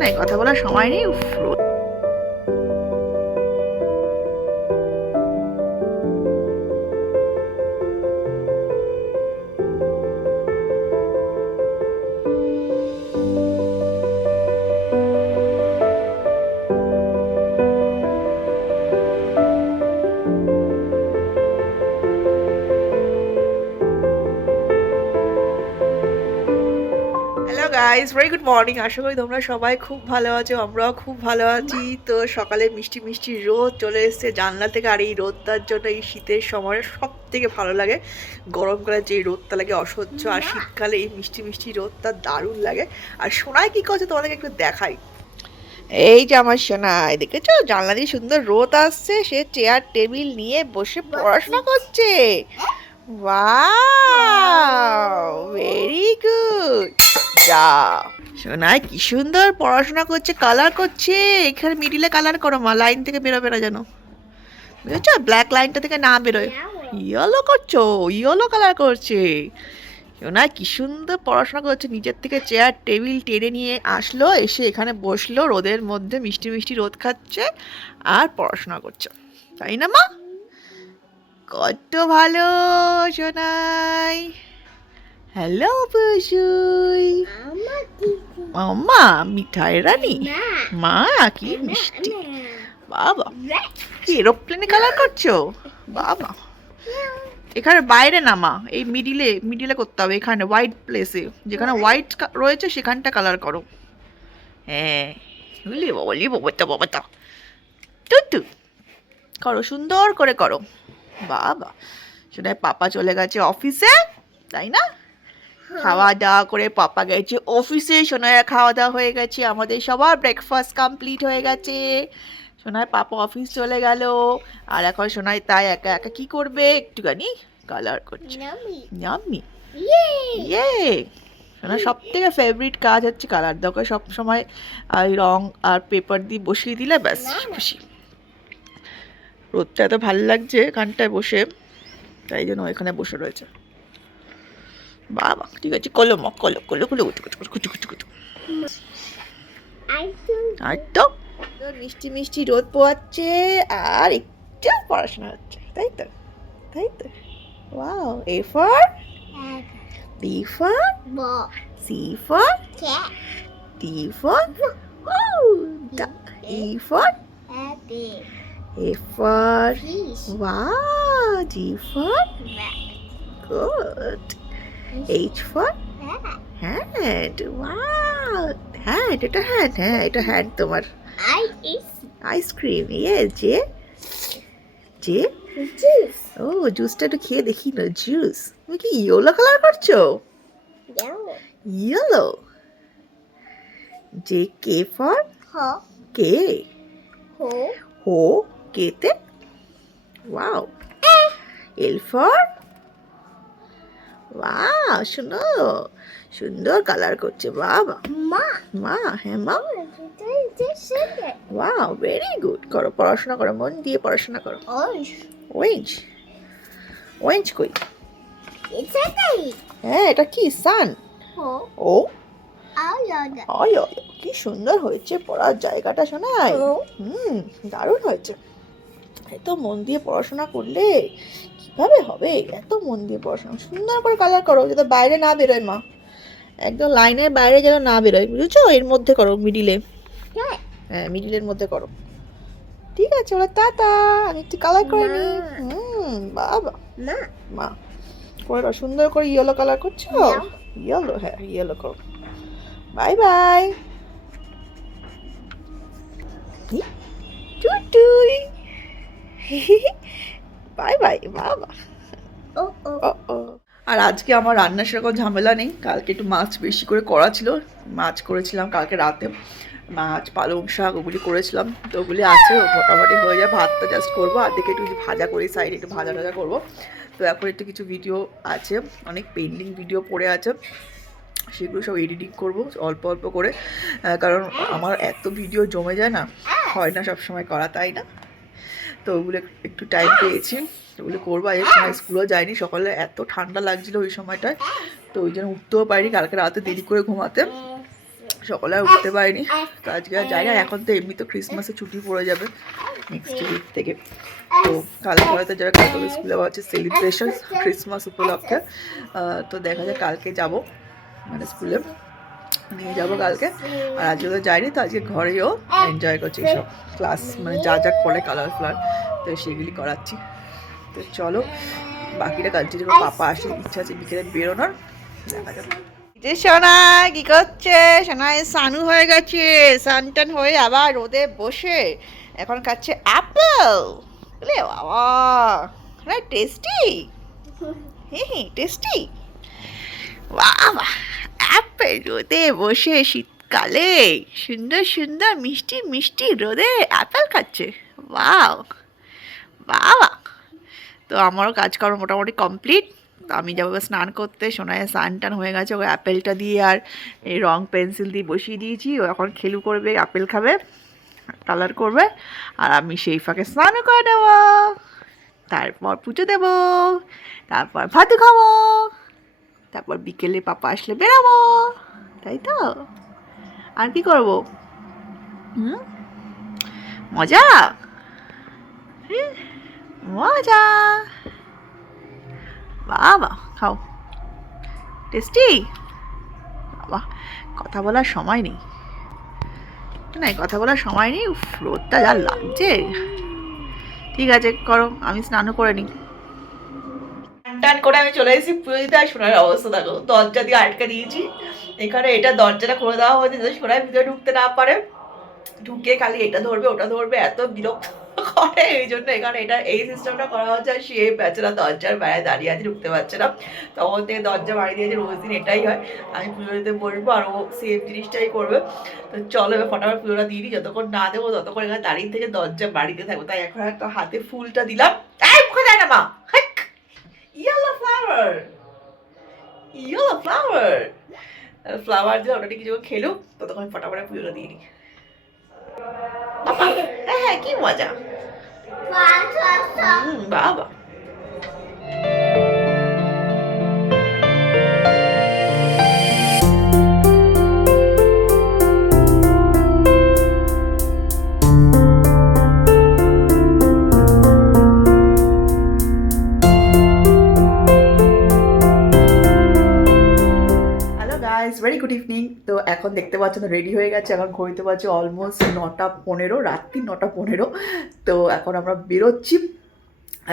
নাই, কথা বলার সময় নেই। উফ, hello guys, very good morning. আশা করি তোমরা সবাই খুব ভালো আছো, আমরাও খুব ভালো আছি। তো সকালে মিষ্টি মিষ্টি রোদ চলে এসেছে জানলা থেকে, আর এই রোদটার জন্য এই শীতের সময় সব থেকে ভালো লাগে। গরমকালে যে রোদটা লাগে অসহ্য, আর শীতকালে এই মিষ্টি মিষ্টি রোদটা দারুণ লাগে। আর সোনায় কি করছে তোমাদেরকে একটু দেখাই। এই যে আমার সোনাই, দেখেছো জানলা দিয়ে সুন্দর রোদ আসছে, সে চেয়ার টেবিল নিয়ে বসে পড়াশোনা করছে। Wow, very good. যা সোনাই কি সুন্দর পড়াশোনা করছে, কালার করছে। এখানে মিডিলে কালার করো মা, লাইন থেকে বেরোবে না যেন, বুঝেছো? ব্ল্যাক লাইনটা থেকে না বেরোয়। ইয়েলো করছো, ইয়েলো কালার করছে। সোনাই কি সুন্দর পড়াশোনা করছে, নিজের থেকে চেয়ার টেবিল টেনে নিয়ে আসলো, এসে এখানে বসলো রোদের মধ্যে, মিষ্টি মিষ্টি রোদ খাচ্ছে আর পড়াশোনা করছে, তাই না মা? কত ভালো সোনাই। হ্যালো বুসুই। মাম্মা মিঠাই রানী। মা কি মিষ্টি। বাবা কি এরোপ্লেনে কালার করছো। বাবা এখানে বাইরে না মা, এই মিডিলে মিডিলে করতে হবে, এখানে হোয়াইট প্লেসে, যেখানে হোয়াইট রয়েছে সেখানটা কালার করো। হ্যাঁ বুঝলি বলি বাবাটা বাবাটা টুটু করো, সুন্দর করে করো। বাবা শোনায় পাপা চলে গেছে অফিসে, তাই না? খাওয়া দাওয়া করে পাপা গেছে অফিসে, সোনায় খাওয়া দাওয়া হয়ে গেছে, আমাদের সবার ব্রেকফাস্ট কমপ্লিট হয়ে গেছে। সোনায় পাপা অফিস চলে গেল, আর এখন সোনায় তাই একা একা কি করবে, একটুখানি কালার করছে। ইয়াম্মি ইয়ে। সোনার সব থেকে ফেভারিট কাজ হচ্ছে কালার দেওয়া, সব সময় রং আর পেপার দিয়ে বসিয়ে দিলে ব্যাস খুশি। রোদটা এত ভালো লাগছে এখানটায় বসে, তাই জন্য এখানে বসে রয়েছে। বাবা ঠিক আছে, কলো মা, কলো কলো কলো কুটু কুটু কুটু কুটু কুটু। আর তো মিষ্টি মিষ্টি রোদ পোয়াচ্ছে আর একটু পড়াশোনা হচ্ছে, তাই তো? তাই তো। Wow, A for B for C for D for E for A for wow, G for good, H for hand. Wow. Hand, এটা hand, হ্যাঁ এটা hand তোমার। আইসক্রিম, J J ও জুসটা একটু খেয়ে দেখি না, জুস। তুমি কি ইয়েলো কালার করছো? Yellow. J K for K. হো কেতে। ওয়াও। L for ওয়াও, শোনো সুন্দর কালার করছে। বাবা মা, হ্যাঁ মা। Wow, very good. করো পড়াশোনা করো, মন দিয়ে পড়াশোনা করো। অরেঞ্জ, অরেঞ্জ কই? হ্যাঁ এটা কি? সান। ও আয় কি সুন্দর হয়েছে পড়ার জায়গাটা শোনায়। দারুণ হয়েছে। এত মন দিয়ে পড়াশোনা করলে কিভাবে হবে, এত মন দিয়ে পড়াশোনা সুন্দর করে কালার করো যাতে বাইরে না বেরোয় মা, একদম লাইনের বাইরে যেন না বেরোয়, বুঝেছো? এর মধ্যে করো, মিডিলে। হ্যাঁ মিডিলের মধ্যে করো। ঠিক আছে ওরা টাটা, আমি একটু কালার করে নি। বাবা মা করে দাও, সুন্দর করে ইয়েলো কালার করছো। ইয়েলো, হ্যাঁ ইয়েলো করো। Bye bye. Tutui bye bye. বাবা আর আজকে আমার রান্নার সেরকম ঝামেলা নেই, কালকে একটু মাছ বেশি করে করা ছিল, মাছ করেছিলাম কালকে রাতে, মাছ পালং শাক ওগুলি করেছিলাম, তো ওগুলি আছে, মোটামুটি হয়ে যায়। ভাতটা জাস্ট করবো, আর দিকে একটু ভাজা করি, সাইডে একটু ভাজা টাজা করবো। তো এখন একটু কিছু ভিডিও আছে, অনেক পেন্ডিং ভিডিও পড়ে আছে, সেগুলো সব এডিটিং করবো অল্প অল্প করে, কারণ আমার এত ভিডিও জমে যায় না, হয় না সবসময় করা, তাই না? তো ওগুলো একটু টাইম পেয়েছি, ওগুলো করবো। আজকে সময় স্কুলও যায়নি, সকালে এত ঠান্ডা লাগছিলো ওই সময়টায়, তো ওই জন্য উঠতেও পারিনি, কালকে রাতে দেরি করে ঘুমাতে। সকালে আর উঠতে পারিনি, তো আজকে আর যাই না। এখন তো এমনি তো ক্রিসমাসে ছুটি পড়ে যাবে নেক্সট উইক থেকে, তো কালকে হয়তো যাবে। কালকে স্কুলে হচ্ছে সেলিব্রেশন ক্রিসমাস উপলক্ষে, তো দেখা যায় কালকে যাব, মানে স্কুলে নিয়ে যাবো কালকে। আর আজকে তো যাইনি, তো আজকে ঘরেও এনজয় করছি সব ক্লাস, মানে যা যা করে কালারফুল, তো সেগুলি করাচ্ছি। তো চলো বাকিটা কন্টিনিউ, পাপা আসে, ইচ্ছা আছে বিকেলে বেরোনোর, দেখা যাবে। যে সোনা কি করছে? সোনায় সানু হয়ে গেছে, সানটান হয়ে আবার রোদে বসে এখন খাচ্ছে অ্যাপেল। বলে বাবা টেস্টি, হ্যাঁ টেস্টি, বাবা অ্যাপেল রোদে বসে শীতকালে সুন্দর সুন্দর মিষ্টি মিষ্টি রোদে অ্যাপেল খাচ্ছে। বাও বাবা। তো আমারও কাজকর্ম মোটামুটি কমপ্লিট, তো আমি যাবো স্নান করতে। সোনায় স্নান টান হয়ে গেছে, ওই অ্যাপেলটা দিয়ে আর এই রং পেন্সিল দিয়ে বসিয়ে দিয়েছি। ও এখন খেলু করবে, আপেল খাবে, কালার করবে, আর আমি সেই ফাঁকে স্নানও করে দেবো, তারপর পুজো দেবো, তারপর ভাত খাবো, তারপর বিকেলে পাপা আসলে বেরাবো, তাই তো। আর কি করবো? মজা, মজা, বাবা খাও, টেস্টি। বাবা কথা বলার সময় নেই, না কথা বলার সময় নেই, রোদটা যা লাগছে। ঠিক আছে করো, আমি স্নানও করে নিই। টান করে আমি চলে এসেছি পুজো দিতে। আর সোনার অবস্থা দেখো, দরজা দিয়ে আটকে দিয়েছি এখানে। এটা দরজাটা খুলে দেওয়া হয়েছে যাতে সোনার ভিতরে ঢুকতে না পারে, ঢুকে খালি এটা ধরবে ওটা ধরবে, এত বিরক্ত করে। এই জন্য এখানে এটা এই সিস্টেমটা করা হচ্ছে। আর সে বেচারা দরজার বাইরে দাঁড়িয়ে আছে, ঢুকতে পারছে না, তখন থেকে দরজা বাড়ি দিয়েছে। রোজ দিন এটাই হয়, আমি পুজো দিতে বসবো আর ও সেম জিনিসটাই করবে। তো চলো এবার ফটাফট পুজোটা দিয়ে দিই, যতক্ষণ না দেবো ততক্ষণ এখানে দাঁড়িয়ে থেকে দরজা বাড়িতে থাকবো। তাই এখন একটা হাতে ফুলটা দিলাম। মুখে দেয় না মা, yellow flower, yellow flower, flower দিয়ে ওটা কিছু খেলুক, ততক্ষণ ফটাফট পুজোটা দিয়ে দিই। হ্যাঁ কি মজা, বাবা। Very good evening. তো এখন দেখতে পাচ্ছেন রেডি হয়ে গেছে, এখন ঘড়িতে পারছে অলমোস্ট 9:15, রাত্রি 9:15। তো এখন আমরা বেরোচ্ছি।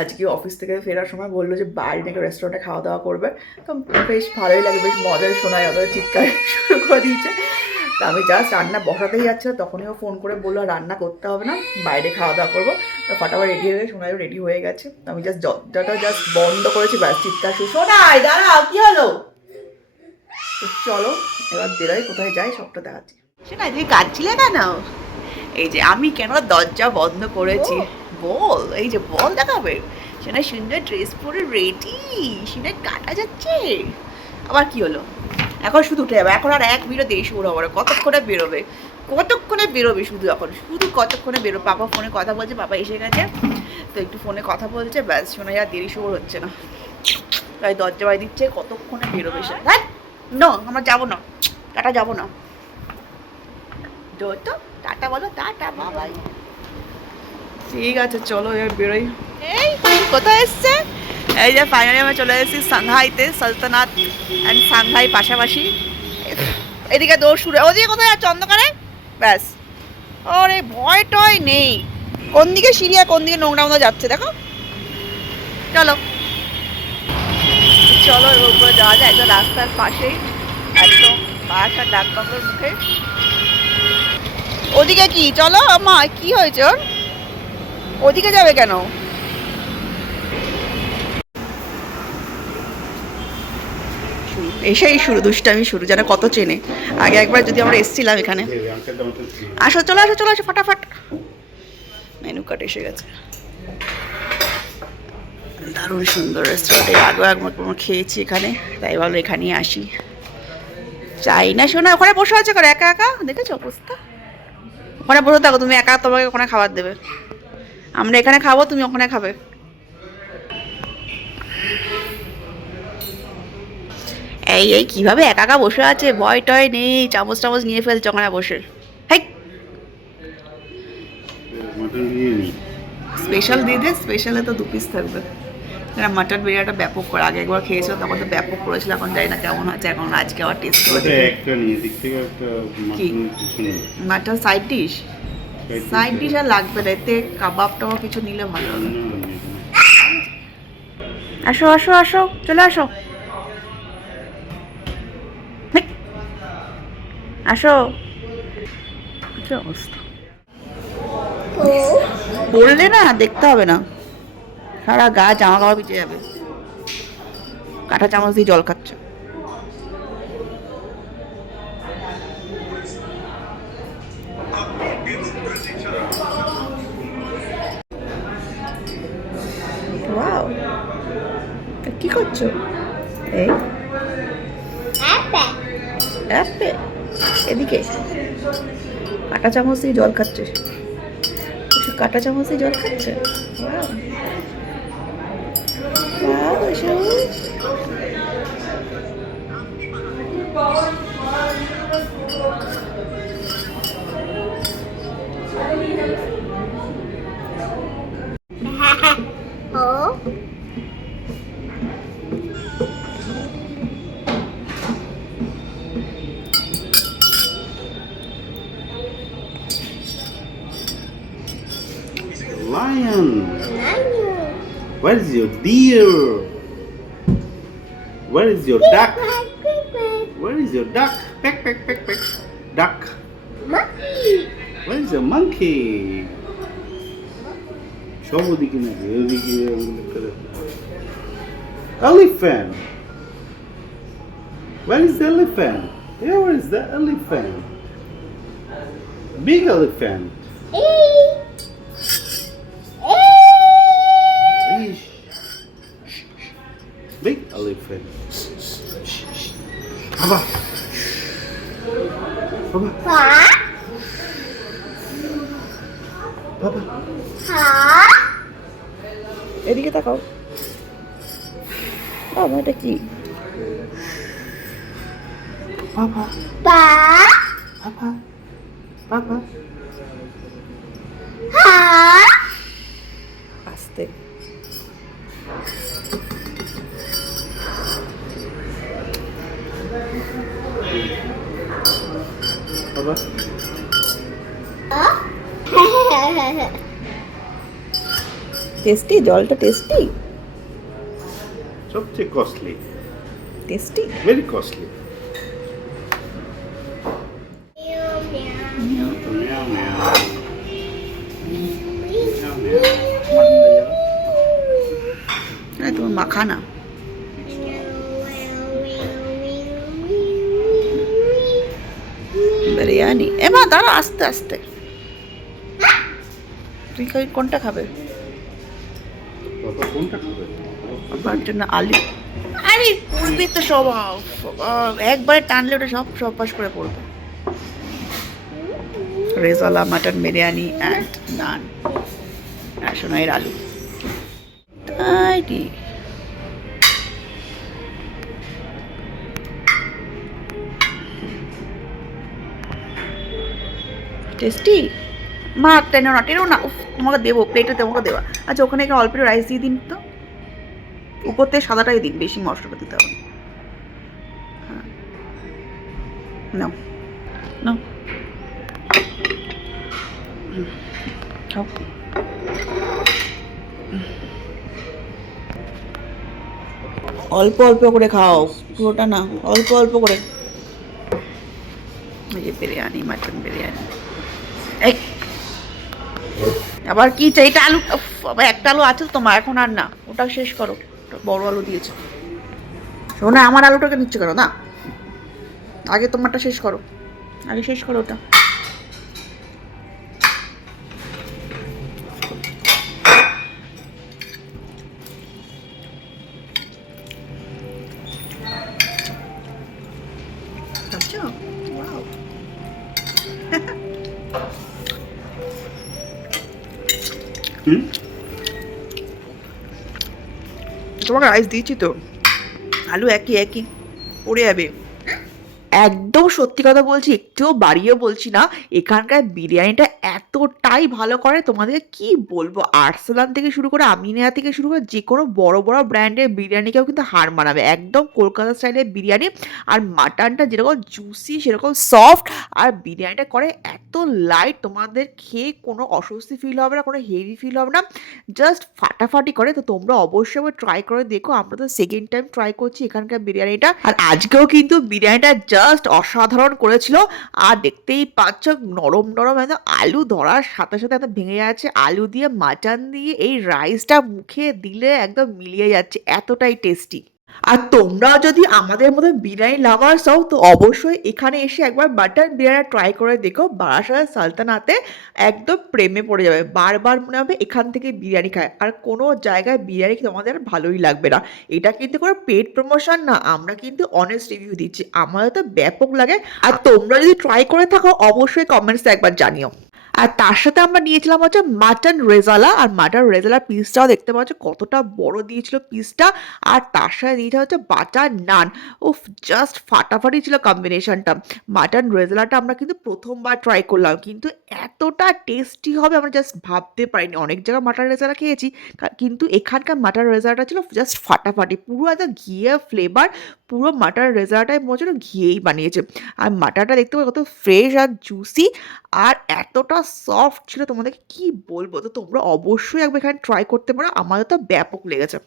আজকে অফিস থেকে ফেরার সময় বললো যে বাইরে নাকি রেস্টুরেন্টে খাওয়া দাওয়া করবে, তো বেশ ভালোই লাগে, বেশ মজার শোনায়, ওদের চিৎকার শুরু করে দিয়েছে। তো আমি জাস্ট রান্না বসাতেই যাচ্ছিলো, তখনই ও ফোন করে বললো রান্না করতে হবে না, বাইরে খাওয়া দাওয়া করবো। তো ফটাফট রেডি হয়ে শোনায়ও রেডি হয়ে গেছে। তো আমি জাস্ট দরজাটা জাস্ট বন্ধ করেছি, ব্যাস চিৎকার শুরু। শোনাই দাঁড়াও, কি হলো? চলো এবার বেরোই, কোথায় যাই সবটা দেখাচ্ছি। শোনা তুই কাঁদছিলে কেন? এই যে আমি কেন দরজা বন্ধ করেছি, বল। এই যে বল দেখাবে, সেটা সুন্দর ড্রেস পরে রেডি, সেটা কাটা যাচ্ছে। আবার কি হলো? এখন শুধু উঠে যাবে, এখন আর এক মিনিট দেরি শুরু হবে না। কতক্ষণে বেরোবে, কতক্ষণে বেরোবে, শুধু এখন শুধু কতক্ষণে বেরোবে। পাপা ফোনে কথা বলছে, পাপা এসে গেছে, তো একটু ফোনে কথা বলছে, ব্যাস শোনা আর দেরি শুরু হচ্ছে না। তাই দরজা বাড়ি দিচ্ছে, কতক্ষণে বেরোবে সে। হ্যাঁ নো আমরা যাবো না, টাটা যাবো না, তো টাটা বলো, টাটা বাবাই। ঠিক আছে চলো এবার বেরোই। এই কোথায় এসছে? এই যে ফাইনালি আমরা চলে এসেছি সাংহাইতে, সালতানাত অ্যান্ড সাংহাই পাশাপাশি। এদিকে দৌড় শুরু, ওদিকে কোথায় যাচ্ছে অন্ধকারে, ব্যাস। ওরে ভয় টয় নেই, কোন দিকে সিঁড়ি আর কোন দিকে নোংরা মতো যাচ্ছে দেখো। চলো চলো এবার উপরে যাওয়া যায়, একদম রাস্তার পাশেই, একদম বাসার ডাক বাংলোর মুখে। ওদিকে কি? চলো মা, কি হয়েছে ওর? ওদিকে যাবে কেন? এসেই শুরু দুষ্টামি শুরু, যেন কত চেনে। আগে একবার যদি আমরা এসেছিলাম এখানে। আসো চলো আসো চলো আসো ফাটাফাট। মেনু কার্ড এসে গেছে, দারুণ সুন্দর রেস্টুরেন্টে। আগেও একবার খেয়েছি এখানে, তাই ভালো এখানেই আসি। চাই না শোনা, ওখানে বসে আছে করে একা একা, দেখেছো অবস্থা। ওখানে বসে থাকো তুমি একা, তোমাকে ওখানে খাবার দেবে। আমরা এখানে খাবো, তুমি ওখানে খাবে। এই কিভাবে একা একা বসে আছে, ভয় টয় নেই, চামচ টামচ নিয়ে ফেলছে ওখানে বসে। হাই, মটন বিরিয়ানি স্পেশাল দিয়ে দে, স্পেশালে তো 2 পিস থাকবে। এরা মাটন বিরিয়ানিটা ব্যাপক করে, আগে একবার খেয়েছিল তখন তো ব্যাপক করেছিল, এখন জানি না কেমন আছে, এখন আজকে আবার টেস্ট করে ওটা দেখি। একটা নিয়ে দিক থেকে একটা কি? মাটন কিছু নেই mutton side dish, side dish আর লাগবে না, এতে কাবাব টাবাব কিছু নিলে ভালো হবে। আসো আসো আসো, চলে আসো, হেই, আসো। কি অবস্থা, বললে না দেখতে হবে না, সারা গা জামা কাপড় ভিজে যাবে। কাঁটা চামচ দিয়ে জল খাচ্ছে। ওয়াও, কি করছো? এই অ্যাপে, এদিকে কাঁটা চামচ দিয়ে জল খাচ্ছে, কাঁটা চামচ দিয়ে জল খাচ্ছে। ওয়াও ওয়াও, এসো। Oh. Lion. Where is your deer? Where is your duck? Where is your duck? Peck peck peck peck. Duck. Monkey. Where is your monkey? সব ওদিকে না, ওদিকে elephant. Where is the elephant? Yeah, where is the elephant? Big elephant. Ish. Big elephant. Baba. Baba. Baba. এদিকে তাকাও। বাবা, এটা কি? Baba. Baba. Baba. আস্তে। Baba. টেস্টি, জলটা টেস্টি, সবচেয়ে কস্টলি, টেস্টি। Very costly. তোমার মাখানা। বিরিয়ানি, এমা দাঁড়া, আস্তে আস্তে। তুই কোনটা খাবে? বাবা কোনটা খাবে? আমার জন্য আলু। আরে পড়বে তো সব, একবারে টানলে ওটা সব সব পাশ করে পড়বে। Rezala mutton biryani and naan, আর সোনাইয়ের আলু। তাই কি? টেস্টি। মা টেনো না, টেনো না, উফ, তোমাকে দেবো, প্লেটে তোমাকে দেওয়া। আচ্ছা, ওখানে একটু অল্প রাইস দিয়ে দিন তো, উপর থেকে সাদাটাই দিন, বেশি মশলাটা দিতে হবে। হ্যাঁ, নাও নাও, খাও। অল্প অল্প করে খাও, পুরোটা না, অল্প অল্প করে। এই যে বিরিয়ানি, মাটন বিরিয়ানি। এই আবার কি চাই? এটা আলু, উফ, আবার একটা আলু আছে তো তোমার, এখন আর না, ওটা শেষ করো। ওটা বড় আলু দিয়েছে। শোনা, আমার আলুটাকে নিচ্ছে কেন? না, আগে তোমারটা শেষ করো, আগে শেষ করো ওটা। খাচ্ছো? Wow. তোমাকে রাইস দিয়েছি তো, আলু একই একই। পড়ে যাবে। একদম সত্যি কথা বলছি, একটুও বাড়িয়ে বলছি না। এখানকার বিরিয়ানিটা এতটাই ভালো করে, তোমাদের কি বলবো। আরসালান থেকে শুরু করে আমিনিয়া থেকে শুরু করে যে কোনো বড় বড় ব্র্যান্ডের বিরিয়ানিকেও কিন্তু হার মানাবে। একদম কলকাতা স্টাইলের বিরিয়ানি। আর মাটনটা যেরকম জুসি সেরকম সফট। আর বিরিয়ানিটা করে এত লাইট, তোমাদের খেয়ে কোনো অস্বস্তি ফিল হবে না, কোনো হেভি ফিল হবে না, জাস্ট ফাটাফাটি করে। তো তোমরা অবশ্যই ট্রাই করে দেখো। আমরা তো সেকেন্ড টাইম ট্রাই করছি এখানকার বিরিয়ানিটা। আর আজকেও কিন্তু বিরিয়ানিটা জাস্ট অসাধারণ করেছিল। আর দেখতেই পাচ্ছ নরম নরম একদম, আলু ধরার সাথে সাথে একদম ভেঙে যাচ্ছে, আলু দিয়ে মাটন দিয়ে এই রাইসটা মুখে দিলে একদম মিলিয়ে যাচ্ছে, এতটাই টেস্টি। আর তোমরা যদি আমাদের মতো বিরিয়ানি লাভার্স হও তো অবশ্যই এখানে এসে একবার মাটন বিরিয়ানি ট্রাই করে দেখো। বারাসাত সালতানাতে একদম প্রেমে পড়ে যাবে, বারবার মনে হবে এখান থেকে বিরিয়ানি খায়। আর কোনো জায়গায় বিরিয়ানি তোমাদের ভালোই লাগবে না। এটা কিন্তু কোনো পেড প্রমোশন না, আমরা কিন্তু অনেস্ট রিভিউ দিচ্ছি, আমাদের তো ব্যাপক লাগে। আর তোমরা যদি ট্রাই করে থাকো অবশ্যই কমেন্টসে একবার জানিও। আর তার সাথে আমরা নিয়েছিলাম হচ্ছে মাটন রেজালা। আর মাটন রেজালার পিসটাও দেখতে পাচ্ছ কতটা বড় দিয়েছিল পিসটা। আর তার সাথে দিয়েছে হচ্ছে বাটার নান। উফ, জাস্ট ফাটাফাটি ছিল কম্বিনেশনটা। মাটন রেজালাটা আমরা কিন্তু প্রথমবার ট্রাই করলাম, কিন্তু এতটা টেস্টি হবে আমরা জাস্ট ভাবতে পারিনি। অনেক জায়গায় মাটন রেজালা খেয়েছি, কিন্তু এখানকার মাটন রেজালাটা ছিল জাস্ট ফাটাফাটি, পুরো একটা ঘিয়ে ফ্লেভার। পুরো মাটন রেজালাটাই মনে হচ্ছিল ঘিয়েই বানিয়েছে। আর মাটনটা দেখতে পাবো কত ফ্রেশ আর জুসি, আর এতটা সফট ছিল, তোমাদেরকে কি বলবো। তো তোমরা অবশ্যই একবার এখানে ট্রাই করতে পারো, আমাদের তো ব্যাপক লেগেছে।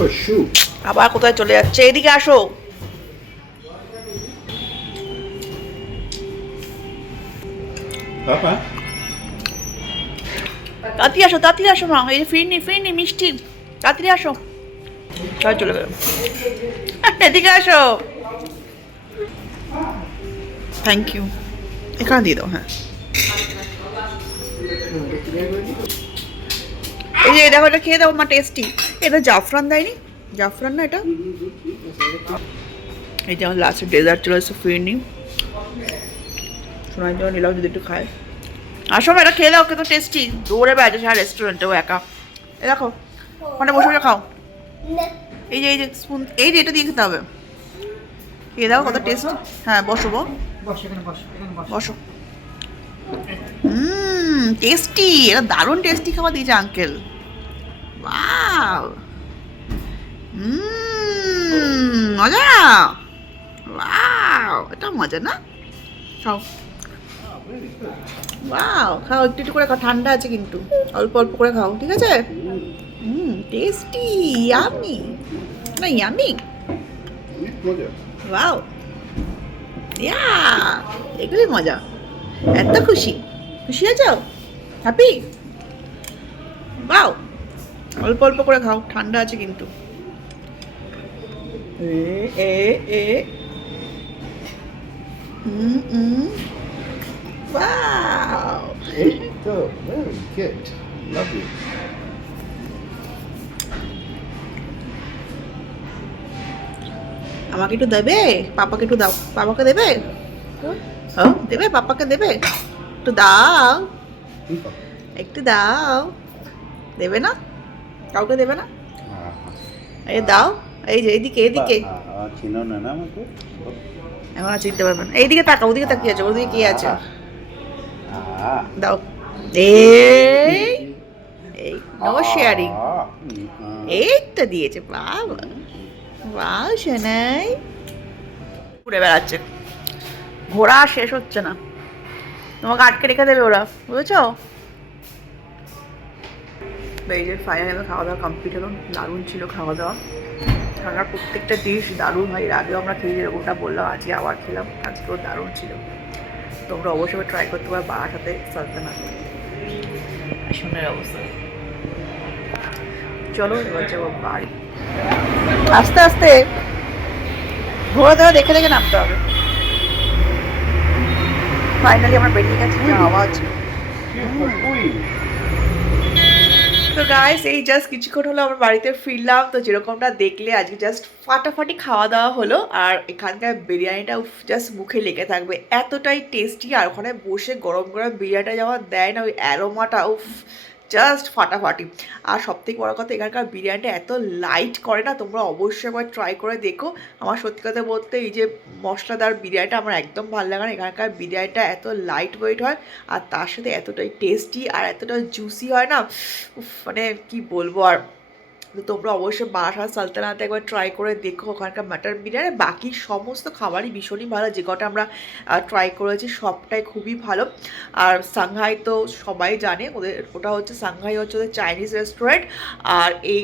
Oh, shoot. আবার কোথায় চলে যাচ্ছে, এদিকে আসো। Papa? তাড়াতাড়ি আসো, তাড়াতাড়ি আসো মা, এই যে ফিরনি ফিরনি মিষ্টি, তাড়াতাড়ি আসো। সবাই চলে গেল, এদিকে আসো। থ্যাংক ইউ, এখানে দিয়ে দাও। হ্যাঁ, এই যে দেখো, এটা খেয়ে দাও মা, টেস্টি। এটা জাফরান দেয়নি, জাফরান না এটা। এই যে আমার লাস্টের ডেজার্ট চলে এসেছে, ফিরনি। শোনার জন্য নিলাম যদি একটু খায়। আসো মা, এটা খেয়ে দাও, কত টেস্টি। দৌড়ে বেড়াচ্ছে সারা রেস্টুরেন্টেও একা। এ দেখো, ওখানে বসে বসে খাও। এই যে স্পুন, এই যে এটা দিয়ে খেতে হবে। খেয়ে দাও, কত টেস্টি। হ্যাঁ, বসো বো, বসো। টেস্টি, এটা দারুণ টেস্টি খাবার দিয়েছে আঙ্কেল। ওয়াও, মজা। ওয়াও, এটা মজা না? খাও, ওয়াও, খাও একটু একটু করে খাও, ঠান্ডা আছে কিন্তু, অল্প অল্প করে খাও, ঠিক আছে? টেস্টি, ইয়ামি, না ইয়ামি। ওয়াও, ইয়া, এগুলোই মজা। এত খুশি, খুশি আছো? হ্যাপি? বাও, অল্প অল্প করে খাও, ঠান্ডা আছে কিন্তু। এ এ এ wow, So, very good. Lovely. আমাকে একটু দেবে, পাপাকে একটু দাও, পাপাকে দেবে। ও, দেবে, পাপাকে দেবে, একটু দাও, একটু দাও। দেবে না? কাউকে দেবে না? এই দাও, এই যে এইদিকে এইদিকে। চিনো না না আমাকে? এখন আর চিনতে পারবে না। এইদিকে তাকাও, ওদিকে তাকিয়ে আছে, ওদিকে কে আছে? দাও। এই এই নো শেয়ারিং। এই তো দিয়েছে, বাবা বাহ, শোনাই ঘুরে বেড়াচ্ছে, ঘোরা শেষ হচ্ছে না, তোমাকে আটকে রেখে দেবে ওরা, বুঝেছো? এই যে ফাইনাল খাওয়া দাওয়া কমপ্লিট হলো, দারুণ ছিল খাওয়া দাওয়া। ঠান্ডার প্রত্যেকটা ডিশ দারুণ হয়, এর আগেও আমরা খেয়ে যেরকমটা বললাম, আজকে আবার খেলাম, আজকেও দারুণ ছিল। তোমরা অবশ্যই ট্রাই করতে পারো বারাসাতে সালতানাত। আসনের অবস্থা, চলো এবার যাবো বাড়ি। আস্তে আস্তে ঘোরা দেওয়া দেখে দেখে নামতে হবে। ফাইনালি আমরা বেরিয়ে গেছি, আওয়াজ। তো গাইস, এই জাস্ট কিছুক্ষণ হলো আমরা বাড়িতে ফিরলাম। তো যেরকমটা দেখলে আজকে জাস্ট ফাটাফাটি খাওয়া দাওয়া হলো। আর এখানকার বিরিয়ানিটা জাস্ট মুখে লেগে থাকবে, এতটাই টেস্টি। আর ওখানে বসে গরম গরম বিরিয়ানিটা যেমন দেয় না, ওই অ্যারোমাটা উফ, জাস্ট ফাটাফাটি। আর সবথেকে বড় কথা এখানকার বিরিয়ানিটা এত লাইট করে না, তোমরা অবশ্যই একবার ট্রাই করে দেখো। আমার সত্যি কথা বলতে এই যে মশলাদার বিরিয়ানিটা আমার একদম ভালো লাগে না, এখানকার বিরিয়ানিটা এত লাইট ওয়েট হয় আর তার সাথে এতটাই টেস্টি আর এতটা জুসি হয় না, উফ, মানে কি বলবো আর। তো তোমরা অবশ্যই বারাসাত সালতানাতে একবার ট্রাই করে দেখো ওখানকার মাটন বিরিয়ানি। বাকি সমস্ত খাবারই ভীষণই ভালো, যে কটা আমরা ট্রাই করেছি সবটাই খুবই ভালো। আর সাংহাই তো সবাই জানে, ওটা হচ্ছে সাংহাই হচ্ছে ওদের চাইনিজ রেস্টুরেন্ট, আর এই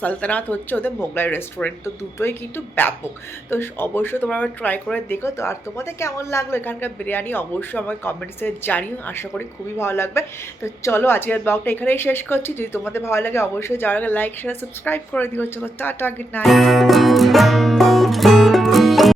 সালতানাত হচ্ছে ওদের মোগলাই রেস্টুরেন্ট। তো দুটোই কিন্তু ব্যাপক। তো অবশ্যই তোমরা আবার ট্রাই করে দেখো। তো আর তোমাদের কেমন লাগলো এখানকার বিরিয়ানি অবশ্যই আমাকে কমেন্টসে জানিও, আশা করি খুবই ভালো লাগবে। তো চলো আজকের ব্লগটা এখানেই শেষ করছি। যদি তোমাদের ভালো লাগে অবশ্যই যারা লাইক শেয়ার সাবস্ক্রাইব করে দিও। চলো টাটা, গুড নাইট।